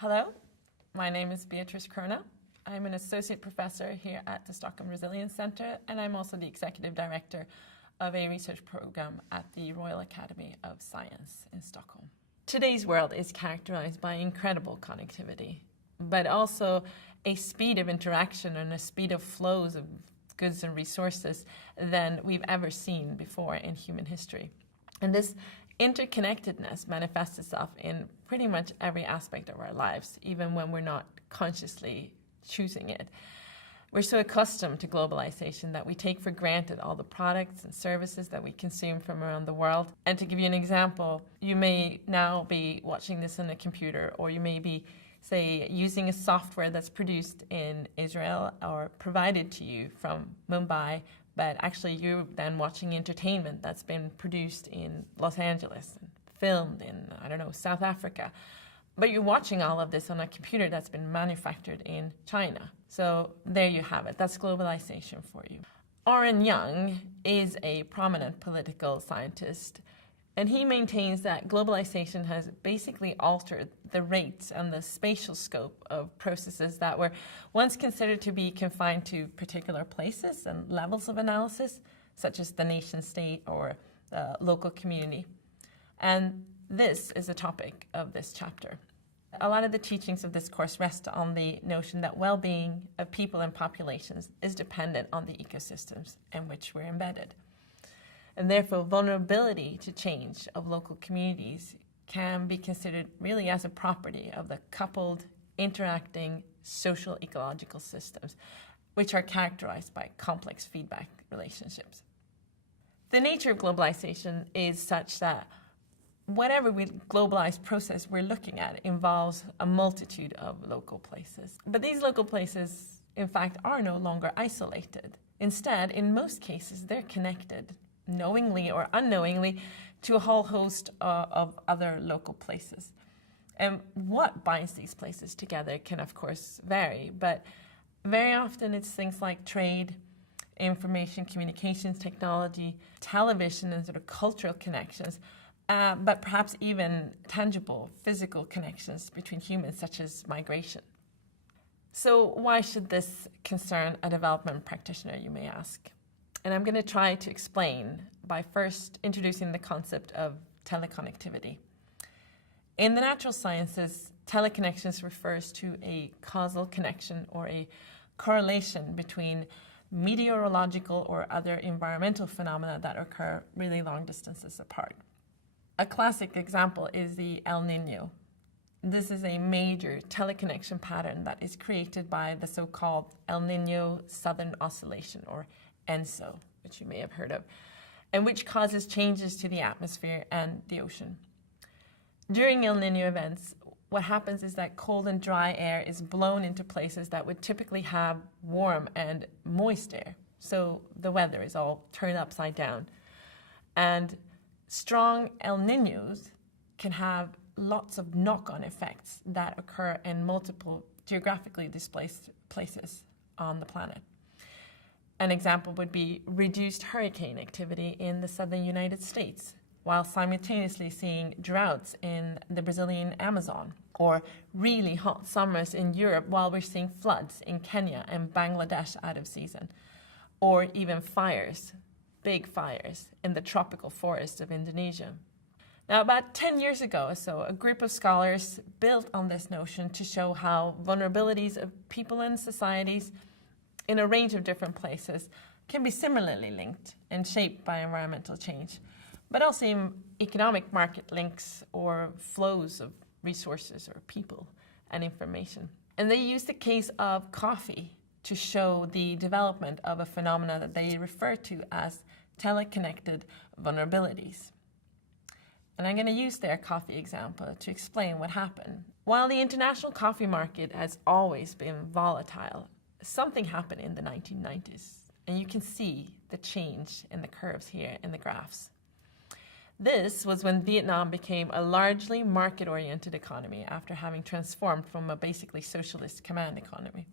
Hello, my name is Beatrice Krona. I'm an associate professor here at the Stockholm Resilience Centre, and I'm also the executive director of a research program at the Royal Academy of Science in Stockholm. Today's world is characterized by incredible connectivity, but also a speed of interaction and a speed of flows of goods and resources than we've ever seen before in human history. And this interconnectedness manifests itself in pretty much every aspect of our lives, even when we're not consciously choosing it. We're so accustomed to globalization that we take for granted all the products and services that we consume from around the world. And to give you an example, you may now be watching this on a computer, or you may be, say, using a software that's produced in Israel or provided to you from Mumbai, but actually you're then watching entertainment that's been produced in Los Angeles and filmed in, South Africa. But you're watching all of this on a computer that's been manufactured in China. So there you have it. That's globalization for you. Oren Young is a prominent political scientist, and he maintains that globalization has basically altered the rates and the spatial scope of processes that were once considered to be confined to particular places and levels of analysis, such as the nation state or the local community. And this is the topic of this chapter. A lot of the teachings of this course rest on the notion that well-being of people and populations is dependent on the ecosystems in which we're embedded. And therefore, vulnerability to change of local communities can be considered really as a property of the coupled, interacting social ecological systems, which are characterized by complex feedback relationships. The nature of globalization is such that whatever globalized process we're looking at involves a multitude of local places. But these local places, in fact, are no longer isolated. Instead, in most cases, they're connected, knowingly or unknowingly, to a whole host of other local places. And what binds these places together can, of course, vary, but very often it's things like trade, information communications technology, television, and sort of cultural connections, but perhaps even tangible physical connections between humans, such as migration. So why should this concern a development practitioner, you may ask? And I'm going to try to explain by first introducing the concept of teleconnectivity. In the natural sciences, teleconnections refers to a causal connection or a correlation between meteorological or other environmental phenomena that occur really long distances apart. A classic example is the El Niño. This is a major teleconnection pattern that is created by the so-called El Niño Southern Oscillation, or ENSO, which you may have heard of, and which causes changes to the atmosphere and the ocean. During El Niño events, what happens is that cold and dry air is blown into places that would typically have warm and moist air. So the weather is all turned upside down. And strong El Niños can have lots of knock-on effects that occur in multiple geographically displaced places on the planet. An example would be reduced hurricane activity in the southern United States, while simultaneously seeing droughts in the Brazilian Amazon, or really hot summers in Europe while we're seeing floods in Kenya and Bangladesh out of season, or even fires, big fires, in the tropical forests of Indonesia. Now, about 10 years ago or so, a group of scholars built on this notion to show how vulnerabilities of people and societies in a range of different places can be similarly linked and shaped by environmental change, but also in economic market links or flows of resources or people and information. And they used the case of coffee to show the development of a phenomena that they refer to as teleconnected vulnerabilities. And I'm going to use their coffee example to explain what happened. While the international coffee market has always been volatile, something happened in the 1990s, and you can see the change in the curves here in the graphs. This was when Vietnam became a largely market-oriented economy after having transformed from a basically socialist command economy.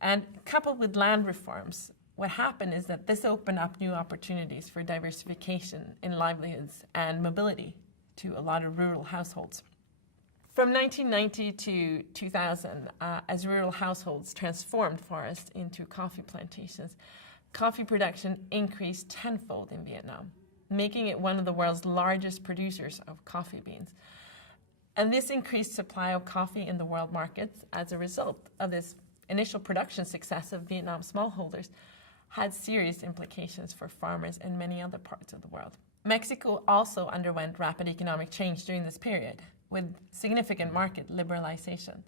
And coupled with land reforms, what happened is that this opened up new opportunities for diversification in livelihoods and mobility to a lot of rural households. From 1990 to 2000, as rural households transformed forests into coffee plantations, coffee production increased tenfold in Vietnam, making it one of the world's largest producers of coffee beans. And this increased supply of coffee in the world markets as a result of this initial production success of Vietnam smallholders had serious implications for farmers in many other parts of the world. Mexico also underwent rapid economic change during this period, with significant market liberalization.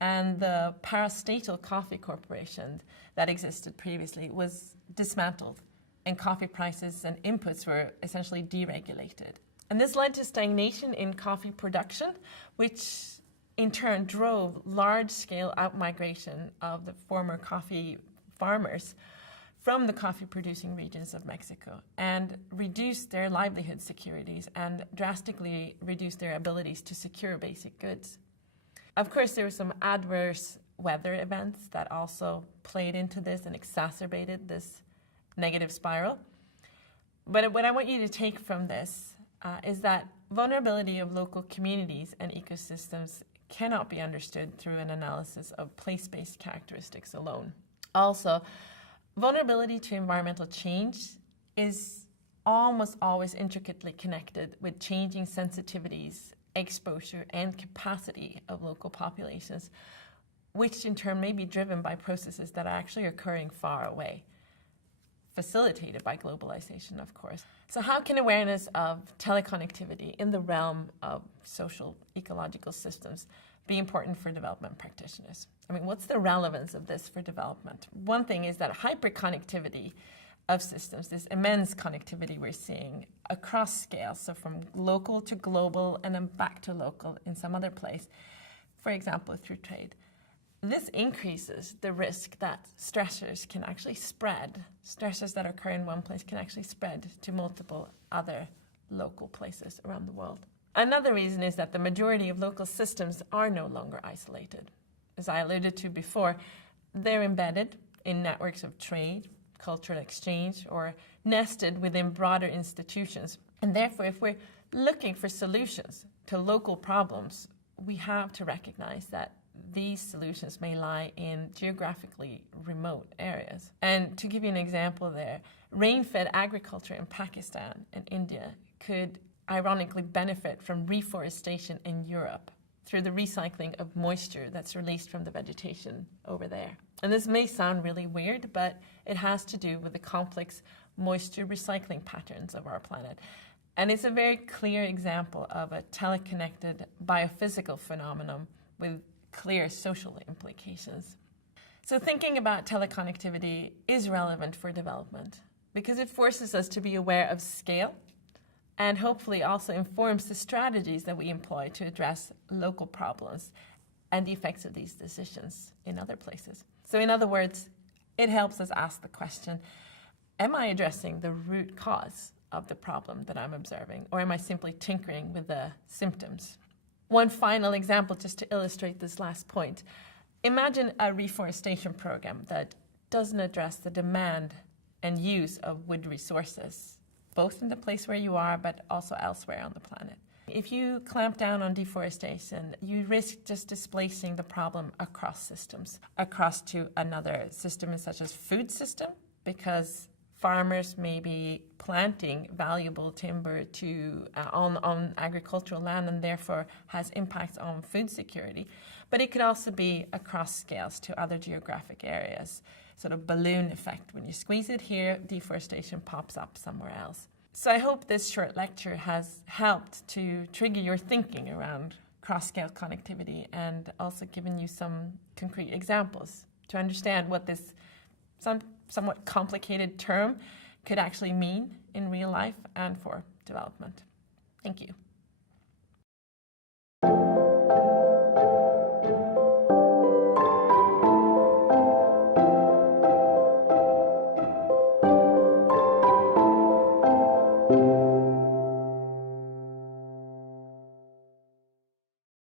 And the parastatal coffee corporation that existed previously was dismantled, and coffee prices and inputs were essentially deregulated. And this led to stagnation in coffee production, which in turn drove large-scale outmigration of the former coffee farmers from the coffee-producing regions of Mexico, and reduced their livelihood securities and drastically reduced their abilities to secure basic goods. Of course, there were some adverse weather events that also played into this and exacerbated this negative spiral. But what I want you to take from this is that vulnerability of local communities and ecosystems cannot be understood through an analysis of place-based characteristics alone. Also, vulnerability to environmental change is almost always intricately connected with changing sensitivities, exposure, and capacity of local populations, which in turn may be driven by processes that are actually occurring far away, facilitated by globalization, of course. So how can awareness of teleconnectivity in the realm of social ecological systems be important for development practitioners? I mean, what's the relevance of this for development? One thing is that hyperconnectivity of systems, this immense connectivity we're seeing across scales, so from local to global and then back to local in some other place, for example, through trade. This increases the risk that stressors can actually spread. Stressors that occur in one place can actually spread to multiple other local places around the world. Another reason is that the majority of local systems are no longer isolated. As I alluded to before, they're embedded in networks of trade, cultural exchange, or nested within broader institutions. And therefore, if we're looking for solutions to local problems, we have to recognize that these solutions may lie in geographically remote areas. And to give you an example there, rain-fed agriculture in Pakistan and India could ironically benefit from reforestation in Europe through the recycling of moisture that's released from the vegetation over there. And this may sound really weird, but it has to do with the complex moisture recycling patterns of our planet. And it's a very clear example of a teleconnected biophysical phenomenon with clear social implications. So thinking about teleconnectivity is relevant for development because it forces us to be aware of scale and hopefully also informs the strategies that we employ to address local problems and the effects of these decisions in other places. So in other words, it helps us ask the question, am I addressing the root cause of the problem that I'm observing, or am I simply tinkering with the symptoms? One final example just to illustrate this last point. Imagine a reforestation program that doesn't address the demand and use of wood resources, both in the place where you are, but also elsewhere on the planet. If you clamp down on deforestation, you risk just displacing the problem across systems, across to another system such as food system, because farmers may be planting valuable timber on agricultural land and therefore has impacts on food security. But it could also be across scales to other geographic areas, sort of balloon effect. When you squeeze it here, deforestation pops up somewhere else. So I hope this short lecture has helped to trigger your thinking around cross-scale connectivity and also given you some concrete examples to understand what this somewhat complicated term could actually mean in real life and for development. Thank you.